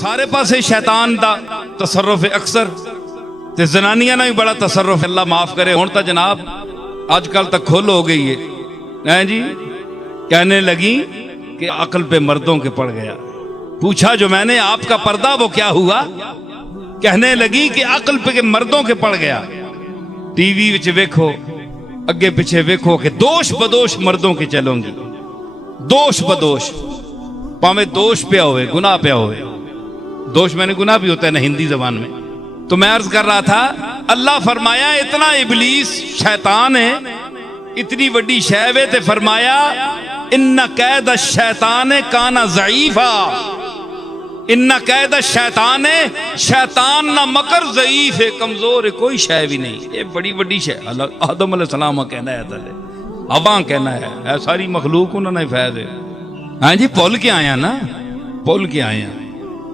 سارے پاسے شیطان دا تصرف اکثر تے زنانیاں نہ بھی بڑا تصرف، اللہ معاف کرے۔ ہون تا جناب آج کل تک کھول ہو گئی ہے جی، کہنے لگی کہ عقل پہ مردوں کے پڑ گیا۔ پوچھا جو میں نے آپ کا پردہ وہ کیا ہوا؟ کہنے لگی کہ عقل پہ مردوں کے پڑ گیا۔ ٹی وی وچ ویکھو، اگے پیچھے ویکھو کہ دوش بدوش مردوں کے چلوں گی، دوش بدوش، پاویں دوش پیا ہوئے، گناہ پیا ہوئے۔ دوش میں نے گناہ بھی ہوتا ہے نا ہندی زبان میں۔ تو میں عرض کر رہا تھا اللہ فرمایا اتنا ابلیس شیطان ہے، اتنی بڑی شے وے تے فرمایا ان قید الشیطان کان ضعیفا، ان قید الشیطان، شیطان نہ مکر ضعیف ہے، کمزور ہے، کوئی شے بھی نہیں۔ یہ بڑی بڑی شے آدم علیہ السلام کا کہنا ہے، تلے اباں کہنا ہے، ساری مخلوق انہوں نے فیض ہے۔ ہاں جی پول کے آیا نا، پول کے آیا،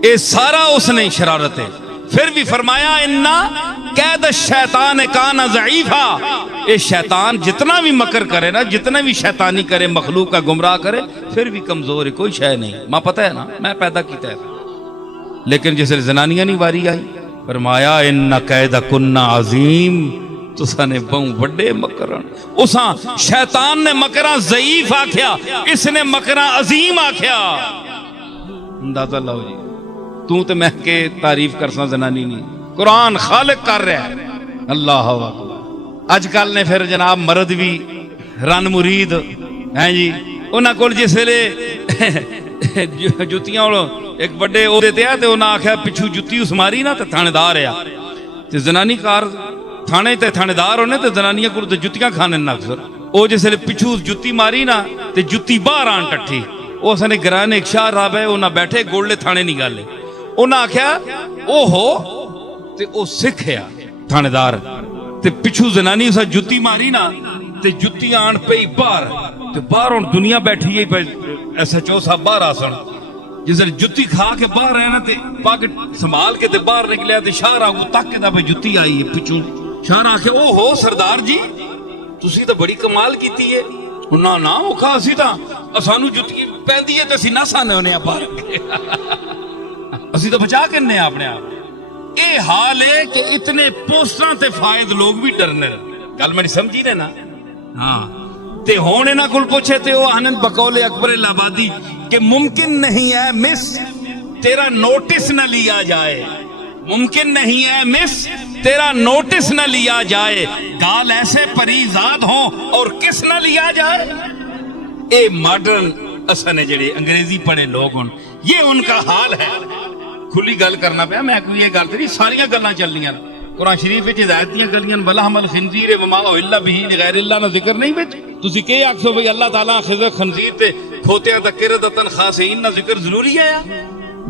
یہ سارا اس نے شرارت ہے۔ پھر بھی فرمایا انا قید الشیطان کان ضعیفا، یہ شیطان جتنا بھی مکر کرے نا، جتنا بھی شیطانی کرے، مخلوق کا گمراہ کرے، پھر بھی کمزور ہے، کوئی شے نہیں۔ ماں پتہ ہے نا میں پیدا کیتا ہے، لیکن جسے زنانیاں نہیں واری آئی، فرمایا ان قیدکن عظیم، تساں نے بہوں بڑے مکرن۔ اساں شیطان نے مکراں ضعیف آکھیا، اس نے مکراں عظیم آکھیا۔ اندازہ لاؤ جی، تو تے میں کے تعریف کرساں زنانی نہیں، قرآن خالق کر رہا ہے۔ اللہ اکبر۔ اج کل نے پھر جناب مرد بھی رن مرید ہیں جی، انہاں کول جس ویلے جتیاں ایک بڑے عہدے تے ہے تے انہاں آکھیا پچھو جتی اس ماری نا تے تھانے دار ہے، تے زنانی کار تھانے تے تھانے دار ہونے تے زنانیاں کول تے جتیاں کھانے نا اکثر۔ او جس ویلے پچھو جتی ماری نا تے جتی باہر آن ٹٹھی، اس نے گران ایک شاہ راب ہے، انہاں بیٹھے گولڈے تھانے نہیں گالے، انہاں آکھیا او ہو تے او سکھیا تھانے دار تے پچھو زنانی اسا جتی ماری نا تے جتی آن پہ باہر تے باہر ہن دنیا بیٹھی ہے پہ ایسا چو صاحب باہر آسن، جس نے جتی کھا کے باہر رہنا تے پاکٹ سنبھال کے تے باہر نکلیا تے شاہ راہ کو تک کے دا پہ جتی آئی ہے پچھو۔ شاہ راہ کے او ہو سردار جی تسی تو بڑی کمال کیتی ہے۔ انہاں نا اوکھا اسی تا اسانو جتی پہندی ہے تے اسی نہ سانے ہونے باہر اسی تو بچا کرنے اپنے آپ۔ اے حال ہے کہ اتنے پوسٹاں تے فائد لوگ بھی ڈرنے، گل میں سمجھی نے نا؟ ہاں تے ہونے نہ کل پوچھے تے وہ آنند بقول اکبر الہبادی کہ ممکن نہیں ہے مس تیرا نوٹس نہ لیا جائے، ممکن نہیں ہے مس تیرا نوٹس نہ لیا جائے، گال ایسے پریزاد ہوں اور کس نہ لیا جائے۔ اے ماڈرن اسنے جڑے انگریزی پڑھے لوگ ہوں، یہ ان کا حال ہے۔ کھلی گل کرنا پیا، میں کوئی یہ گل تیری ساریاں گلاں چلنیاں قرآن شریف وچ ہدایت دیاں گلیاں بلحم الخنزیر وما اہل بہ لغیر اللہ نہ ذکر نہیں وچ؟ تسی کہ آکھو بھئی اللہ تعالیٰ خنزیر تے کھوتیاں دا قردۃ خاصین نہ ذکر ضروری ہے؟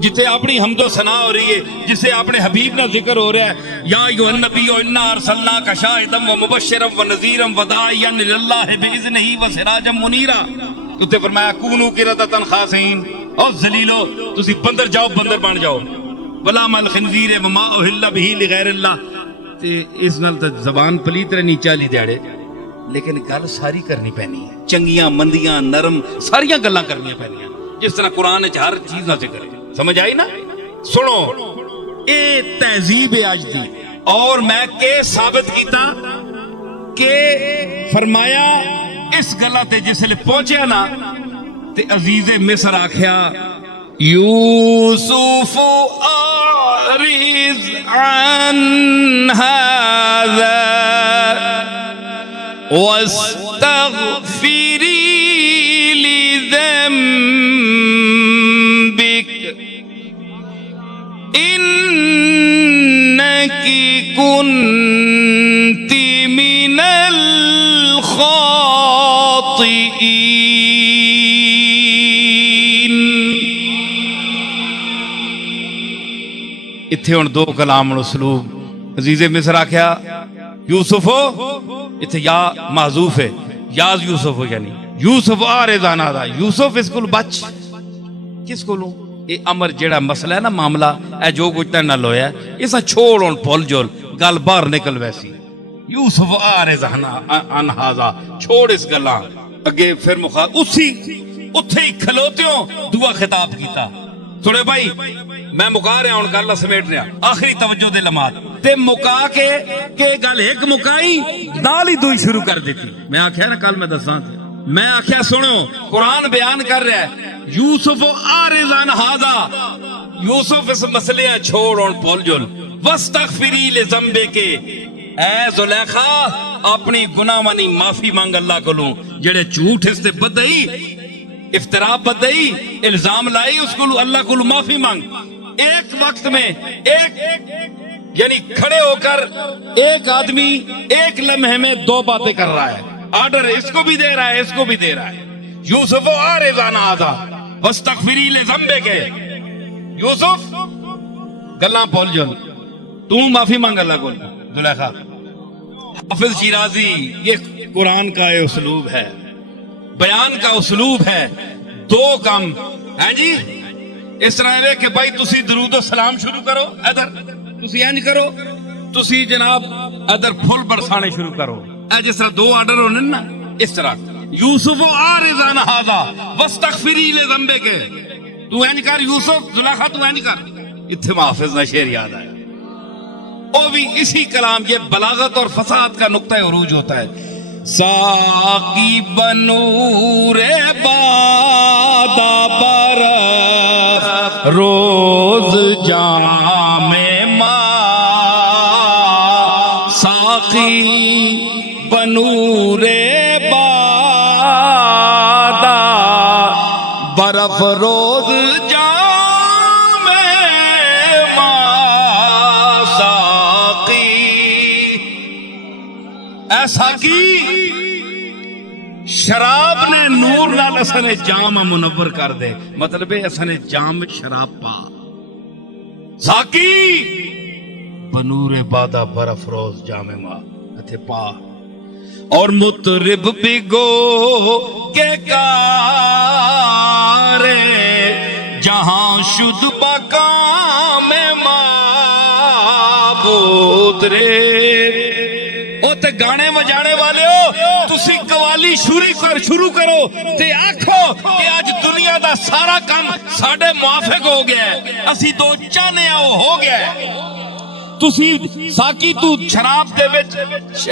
جتھے اپنی حمد و ثنا ہو رہی ہے، جسے اپنے حبیب نہ ذکر ہو رہا ہے، یا ایھا النبی انا ارسلناک شاہدا ومبشرا ونذیرا وداعیا الی اللہ باذنہ وسراجا منیرا، تو تے فرمایا کونوا قردۃ خاصین، او ذلیلو تسی بندر جاؤ، بندر بن جاؤ، بلحم الخنزیر وما اہل بہ لغیر اللہ۔ تے اس نال تے زبان پلیت رہنی چالی دیہڑے، لیکن گل ساری کرنی پینی ہے، چنگیاں مندیاں نرم ساریاں گلاں کرنی پینیاں، جس طرح قرآن وچ ہر چیز دا ذکر ہے۔ سمجھ آئی نا؟ سنو اے تہذیب اج دی، اور میں کہ ثابت کیتا کہ فرمایا اس گلا تے جس لے پہنچیا نا تے عزیز مصر آکھیا یوسف اعرض عن هذا واستغفری لذنبک انکی کنت من الخاطئین۔ اتھے ہن دو کلام اسلوب، عزیز مصر آکھیا یوسف، اتھے یا محذوف ہے، یاز یوسف یعنی یوسف آرز عن ھذا، یوسف اس کو بچ، کس کو لوں؟ اے امر جیڑا مسئلہ ہے نا، معاملہ اے جو کچھ تے نال ہویا ہے، اسا چھوڑ ہن پھول جول گل باہر نکل ویسی۔ یوسف آرز عن ھذا، چھوڑ اس گلاں۔ اگے پھر اسی اتھے ہی کھلوتیوں دعا خطاب کیتا تھوڑے بھائی میں مکا رہا ہوں گل سمیٹ رہا آخری توجہ دے لمحات تے مکا کے گل ایک مکائی نال ہی دوئی شروع کر دیتی میں آخیا نا کل میں دساں تھے میں آخیا سنو قرآن بیان کر رہا ہے یوسف عارض عن ھذا یوسف اس مسئلے چھوڑ اور بھول جل واستغفری لذنبک اے زلیخا اپنی گناہ وانی معافی مانگ اللہ کو لوں جڑے جھوٹ اس تے بدئی افتراء بدئی الزام لائی اس کو اللہ کو معافی مانگ ایک وقت میں ایک یعنی کھڑے ہو کر ایک آدمی ایک لمحے میں دو باتیں کر رہا ہے آرڈر اس کو بھی دے رہا ہے اس کو بھی دے رہا ہے یوسف عارض عن ھذا واستغفری لذنبک یوسف گلاں بھول جل تو معافی مانگ اللہ کو زلیخا حافظ شیرازی یہ قرآن کا اسلوب ہے بیان کا اسلوب ہے دو کام ہیں جی اس طرح ہے کہ بھائی تسی درود و سلام شروع کرو ادھر تسی انج کرو تسی جناب ادھر پھول برسانے شروع کرو اے جس طرح دو آرڈر ہونے نا اس طرح یوسف عارض عن ھذا واستغفری لذنبک تو انج کر یوسف زلیخا تو انج کر اتھے محافظ نہ شعر یاد آیا وہ بھی اسی کلام یہ بلاغت اور فصاحت کا نقطہ عروج ہوتا ہے ساقی بنور بادا برف روز جام ماں ساقی بنور بادا برف روز جام ماں ساقی ایسا کی شراب نے نور نال اسنے جام منور کر دے مطلب ہے اسنے جام شراب پا ساقی بنور بادا برف روز جام ماں اتھے پا اور مطرب بگو کے کارے جہاں شد مقام معبود رے او تے گانے بجانے والے ہو تسی قوالی شروع کرو تے آکھو کہ آج دنیا دا سارا کام ساڑھے موافق ہو گیا ہے اسی دو چاہنے آؤ ہو گیا ہے تسی ساکی تو شراب دے وچ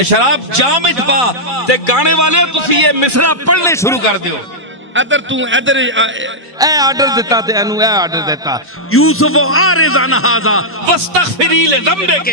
شراب جام وچ پا تے گانے والے تسی یہ مصرع پڑھنے شروع کر دیو ادھر تو ادھر اے آرڈر دیتا تے انو اے آرڈر دیتا یوسف عارض عن ھذا واستغفری لذنبک